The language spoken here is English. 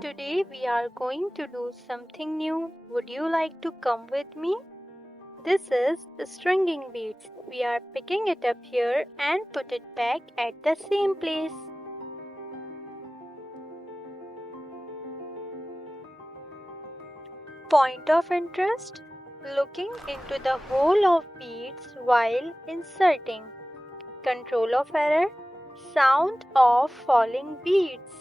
Today we are going to do something new. Would you like to come with me? This is stringing beads. We are picking it up here and put it back at the same place. Point of interest: looking into the hole of beads while inserting. Control of error: sound of falling beads.